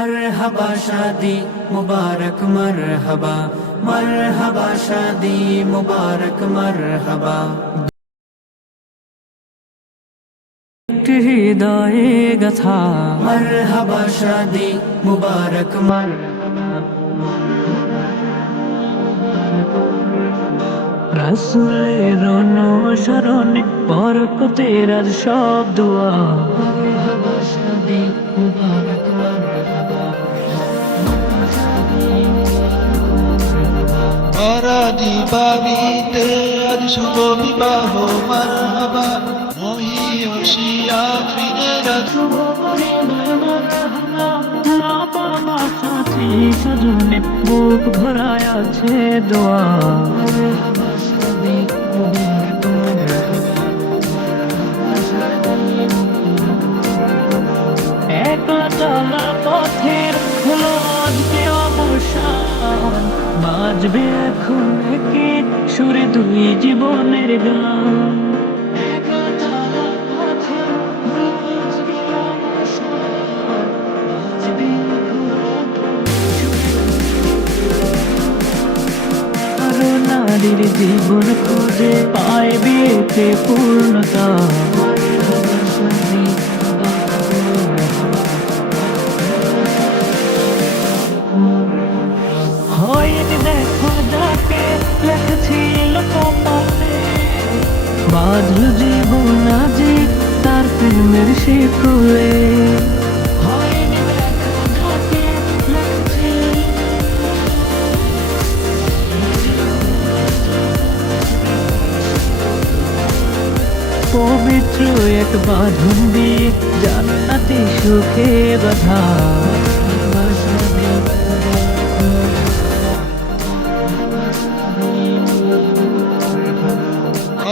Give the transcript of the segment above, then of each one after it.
मरहबा शादी मुबारक मरहबा, मरहबा शादी मुबारक मरहबा। हृदये गथा मरहबा शादी मुबारक मरहबा। রাসূলের অনুসরণে বরকতের আর সব দোয়া মরহবা শাদি মুবারক মরহবা। অরাদি বাবিতে আজ শুভ বিবাহ মারহাবা, মহিয়সিয়া ফিরেরা শুভ পরিণয় মরহবা। মা বাবা সাথী স্বজনে বুক ভরায় আছে দোয়া মরহবা শাদি মুবারক মরহবা। একলা চলা পথের হলো আজকে অবসান, বাজবে এখন কি সুরে দুই জীবনের গান। একলা চলা পথের হলো আজকে অবসান, বাজবে এখন আরো নারীর জীবন খুঁজে পায় বিয়েতে পূর্ণতা মরহবা শাদি হয়নি দেখো যাকে লেখছিল কপালে, বাঁধল জীবন আজি তার প্রেমের শিকলে। হয়নি দেখো যাকে লেখছিল পবিত্র এক বাঁধন দিয়ে জান্নাতি সুখে বাঁধা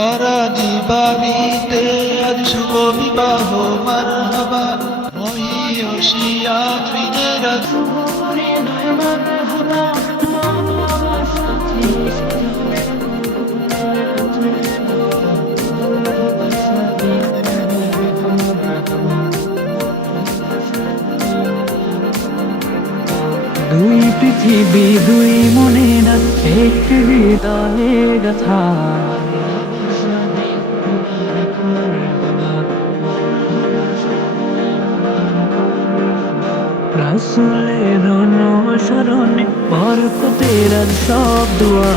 অরাদি বাবিতে আজ শুভ বিবাহ মারহাবা, মহিয়সিয়া ফিরেরা শুভ পরিণয় মরহবা। মা বাবা সাথী দুই পৃথিবী দুই মনের একটি হৃদয়ে গাথা রাসূলের অনুসরণে বরকতের আর সব দোয়া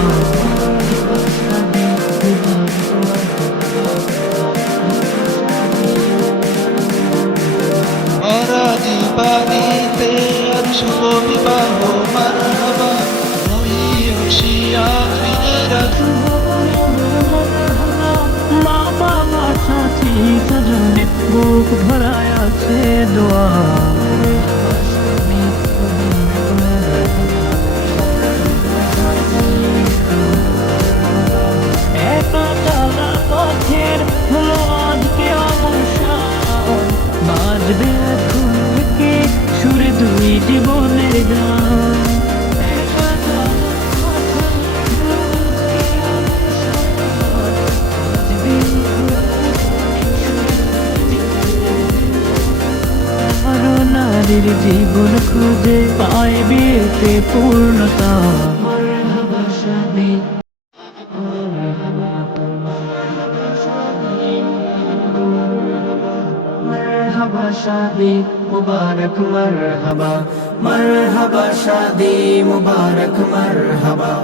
অরাদি বাবিতে আজ শুভ বিবাহ মারহাবা, মহিয়সিয়া ফিরেরা মা বাবা সাথী স্বজনে বুক ভরায় আছে দোয়া একলা চলা পথের হলো আজকে অবসান, বাজবে এখন কি সুরে দুই জীবনের গান। আরো নারীর জীবন খুঁজে পায় বিয়েতে পূর্ণতা মরহবা শাদি मरहबा शादी मुबारक मरहबा, मरहबा शादी मुबारक मरहबा।